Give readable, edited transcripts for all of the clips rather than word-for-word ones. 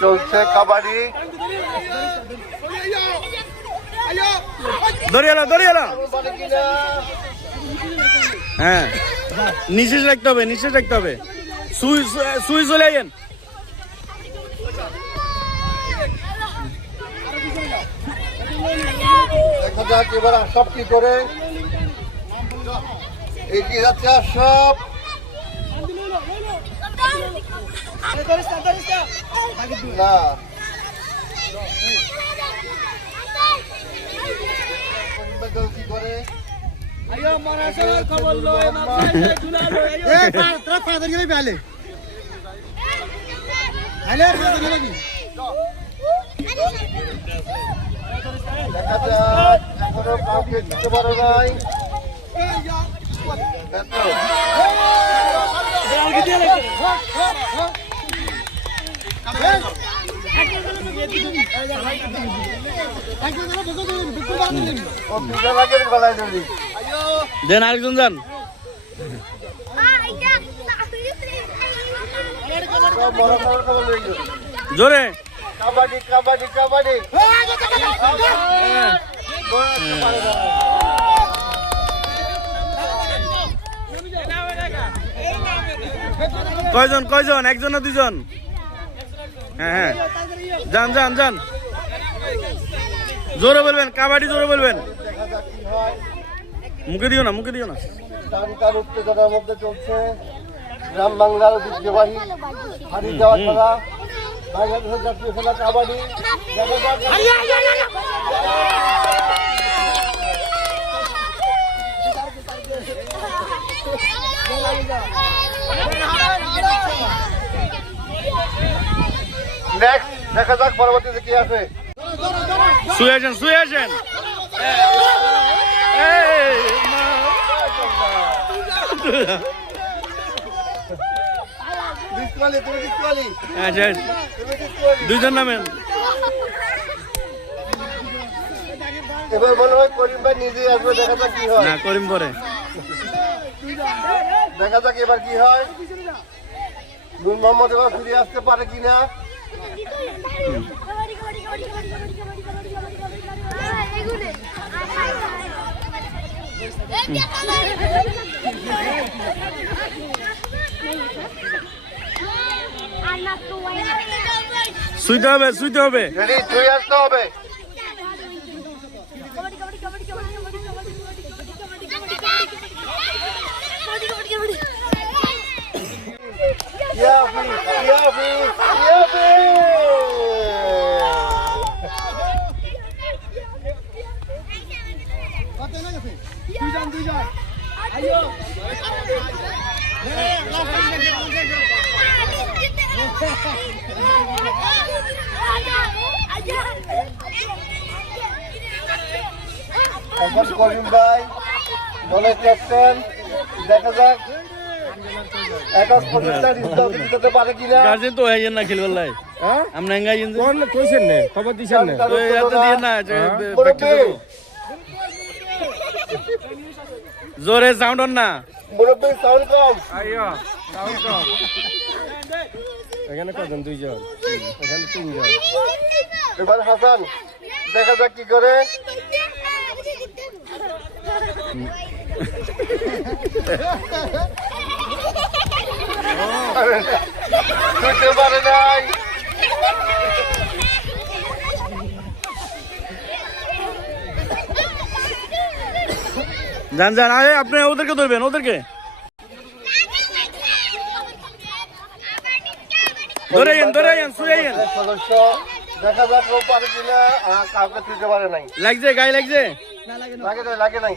চলছে কাবাডি। দরিয়ালা হ্যাঁ, নিচে রাখতে হবে সুই চলে আইয়েন। দেখা যাক এবার আশরাফ কি করে, এগিয়ে যাচ্ছে আশরাফ। না কি করে দেখা যাক, এখনো কাউকে দিতে পারে নাই। দেন আরেকজন যান। জোরে কাবাডি কাবাডি কাবাডি। কয়জন একজন না দুজন? হ্যাঁ যান জোরে বলবেন, কাবাডি জোরে বলবেন, মুখে দিও না। টানটার উত্তেজনার মধ্যে চলছে গ্রাম বাংলার ঐতিহ্যবাহী হারিয়ে যাওয়া খেলা, বাংলাদেশের জাতীয় খেলা কাবাডি। নেক্সট দেখা যাক পরবর্তীতে কি আছে। শুয়ে আসেন। দুইজন নামেন। এবার মনে হয় করিম ভাই নিজেই আসবে, দেখা যাক কি হয়। না, করিম পরে। দেখা যাক এবার কি হয়, নূর মোহাম্মদ এবার ফিরে আসতে পারে কিনা। শুইতে হবে। রেডি, ছুঁয়ে আসতে হবে। করিম ভাই দলের ক্যাপ্টেন, দেখা যাক একক প্রতিষ্ঠান দিতে পারে কিনা। গার্জেন তো হয়ে না খেলবার লাই, আমরা এঙ্গাইছেন কইছেন না, খবর দিছেন না, এত দিয়ে না। জোরে সাউন্ড অন না, মুরব্বী সাউন্ড কম। এখানে কজন? দুইজন, এখানে তিনজন। এবার হাসান, দেখা যাক কি করে। ছুটতে পারে নাই। যান আরে আপনি ওদেরকে ধরবেন, ওদেরকে ধরে আইন শুয়ে আইন। সদস্য দেখা যাক ও পারে কিনা, কাউকে ছুটতে পারে নাই। লাগছে গায়ে লাগছে, লাগে নাই।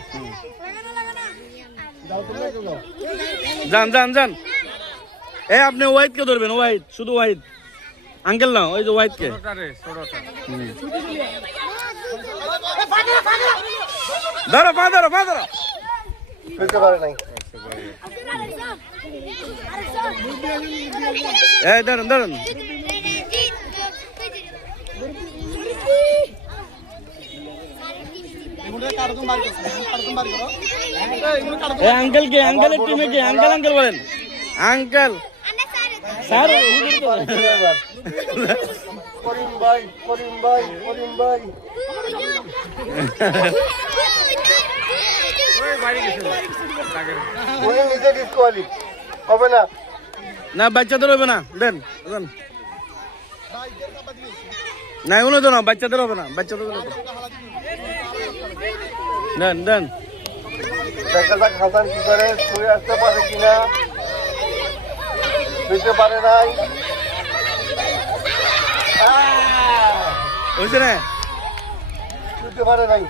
যান এ আপনি ওয়াইড কে ধরবেন, ওয়াইড, শুধু ওয়াইড, আঙ্কেল না, ওই যে ওয়াইড কে। ধরো পা ধরো ছুটতে পারে নাই। এই ধরুন अंकल के अंकल टीम के अंकल अंकल बोलें अंकल স্যার হুজুর তো এবার করিম ভাই করিম ভাই করিম ভাই উনি নিজে ডিসকোয়ালি হবে না। না বাচ্চাদের হবে না, দেন দেন। না এগুলো তো না, বাচ্চাদের হবে না, বাচ্চাদের হবে না। দেন দেন। দেখা যাক হাসান কি করে, ছুঁয়ে আসতে পারে কিনা। ছুঁতে পারে নাই। হয়েছে না? ছুঁতে পারে নাই।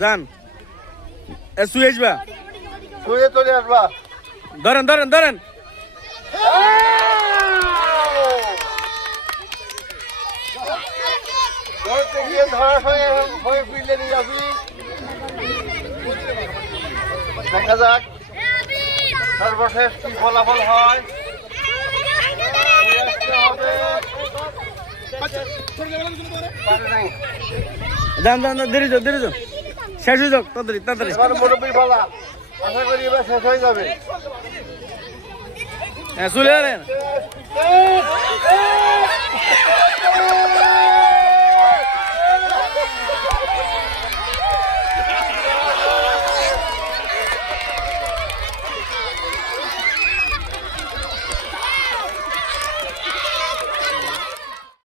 যান সুয়েজ বা ছুঁয়ে চলে আসবা। ধরেন ধরেন ধরেন। ধরতে গিয়ে ধরা হয়ে ফিরলে নিয়ে যাবি। দেখা যাক সর্বশেষ কি ফলাফল হয়। ছুঁয়ে আসতে হবে। পারে নাই। যান যান যান, দেরি যাও দেরি যাও, শেষ হয়ে যাও তাড়াতাড়ি তাড়াতাড়ি। এবার মুরব্বীর পালা, আশা করি এবার শেষ হয়ে যাবে। হ্যাঁ চলে আসেন।